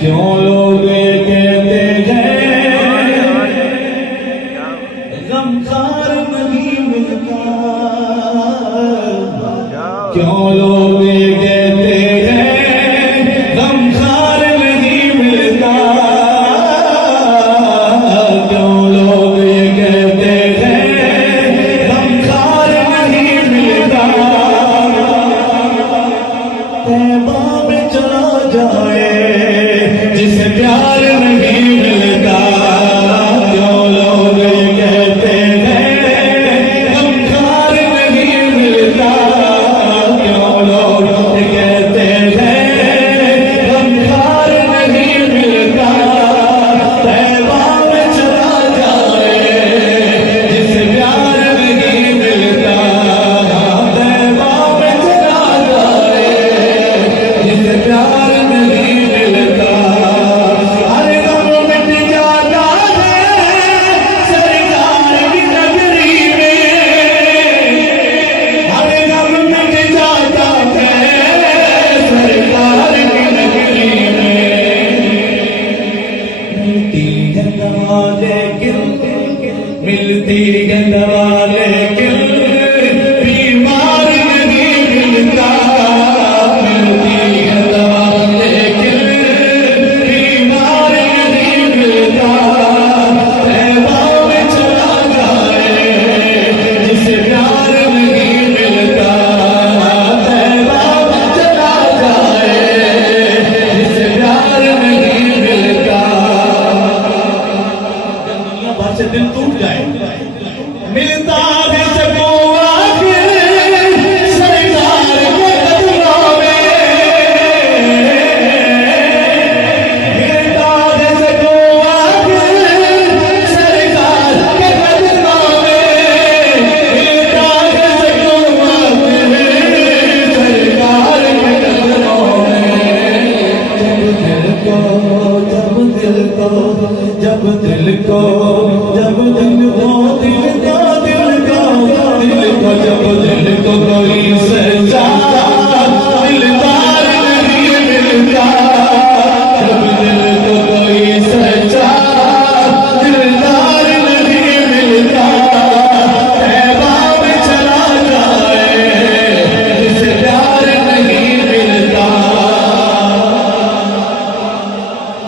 क्यों लोग कहते हैं गमखार नहीं मिलता, क्यों लोग कहते हैं गमखार नहीं मिलता, क्यों लोग कहते हैं गमखार नहीं मिलता। तैबा में चला जाए जिसे प्यार नहीं मिलता, क्यों लोग कहते हैं गमखार नहीं मिलता, क्यों लोग कहते हैं गमखार नहीं मिलता। तैबा में चला जाए जिसे प्यार नहीं मिलता, तैबा में चला जाए जिसे प्यार नहीं मिलता। हर गम मिट जाता है सरकार की नगरी में, हर गम मिट जाता है सरकार की नगरी में। मिलती है दवा लेकिन, मिलती है दवा लेकिन बीमार नहीं मिलता, मिलती है दवा लेकिन बीमार नहीं मिलता। तैबा में चला जाए जिसे प्यार नहीं मिलता, तैबा में चला जाए जिसे प्यार नहीं मिलता। जब दुनिया भर से दिल टूट जाए, मिलता है सबको आखिर सरकार के कदमों में, मिलता है सबको आखिर सरकार के कदमों में, मिलता है सबको आखिर सरकार के कदमों में। जब दिल को जब दिल को जब दिल को दिल को दिल को दिल को जब दिल को कोई सच्चा दिलदार नहीं मिलता, जब दिल को कोई सच्चा दिलदार नहीं मिलता। तैबा में चला जाए जिसे प्यार नहीं मिलता।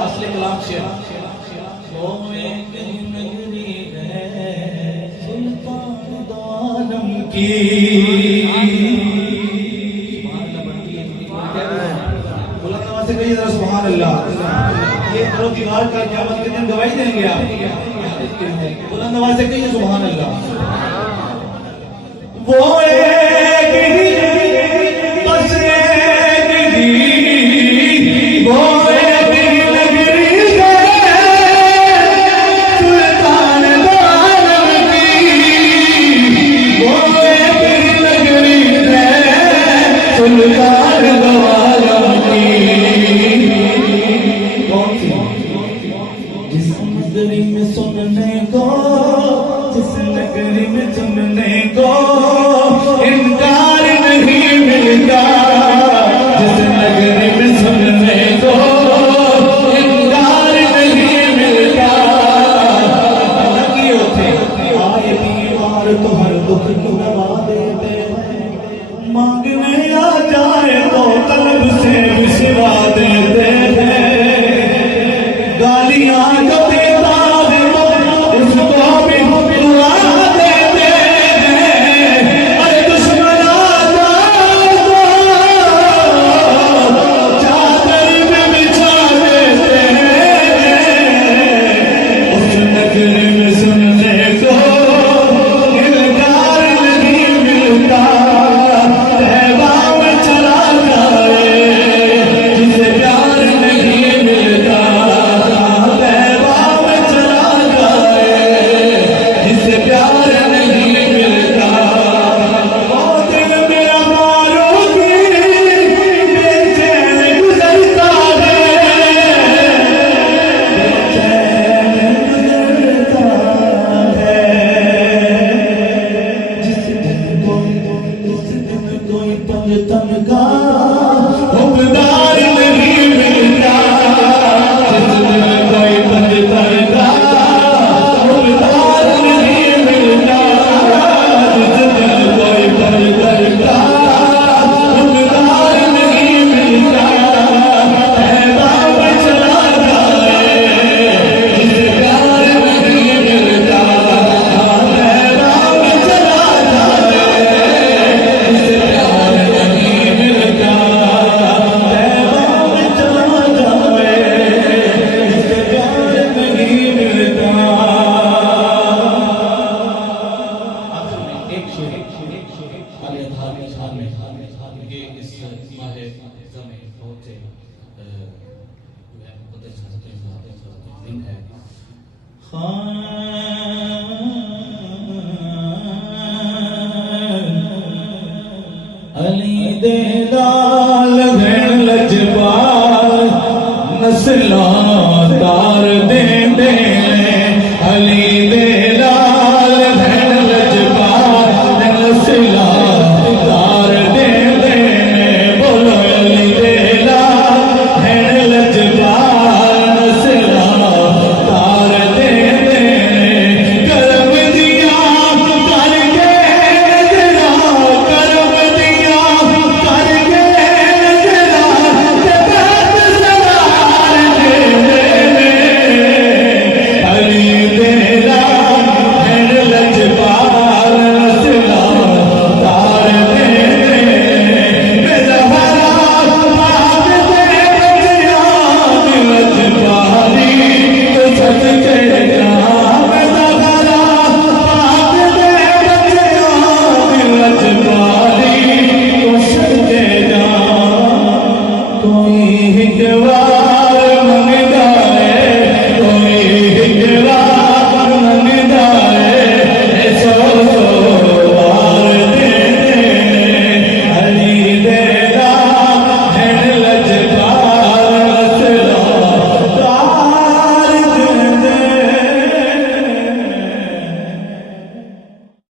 असली कलाम शेर की बुलंद आवाज से कहिए जरा सुभान अल्लाह। ये करो दीवार का क़यामत के दिन गवाही देंगे आप। बुलंद आवाज से कहिए सुभान अल्लाह। वो एक ही बस एक ही, वो एक ही नगरी है सुल्तान दो आलम की, वो एक ही नगरी है सुल्तान दो आलम की। कौन सी? जिस नगरी में सुनने को, जिस नगरी में सुनने को इनकार नहीं मिलता, जिस नगरी में सुनने को इनकार नहीं मिलता। लगी होते आए दीवार तो हर दुख दबा देते हैं, मांगने आ जाए तो कल्ब से बिसरा देते हैं। गालियां जो देता है उसको भी दुआ देते हैं। अरे दुश्मन आ जाए तो चादर में बिछा देते हैं। उस नगरी में सुनने को इनकार नहीं मिलता। तैबा में चला जाए जिसे प्यार नहीं मिलता, तैबा में चला जाए जिसे प्यार नहीं मिलता। वो दिल मेरा मारूंगी बेचैन गुजरता है, बेचैन गुजरता है। जिस दिन कोई पंजतन का माह में बहुत दिन है। अली दे लाल भेण लजपाल नस्ला तार देंदे अली दे लाल भेण लजपाल नस्ला तार देंदे बोलो अली दे लाल भेण लजपाल नस्ला तार देंदे करम दिया करके नजरा करम दिया करके नजरा ते बात सवार देंदे अली दे लाल भेण लजपाल नस्ला तार देंदे मेरा भला बाप दे बचिया लजपाली तो सदके जा मेरा भला बाप दे बचिया लजपाली तो सदके जा कोई हिकवा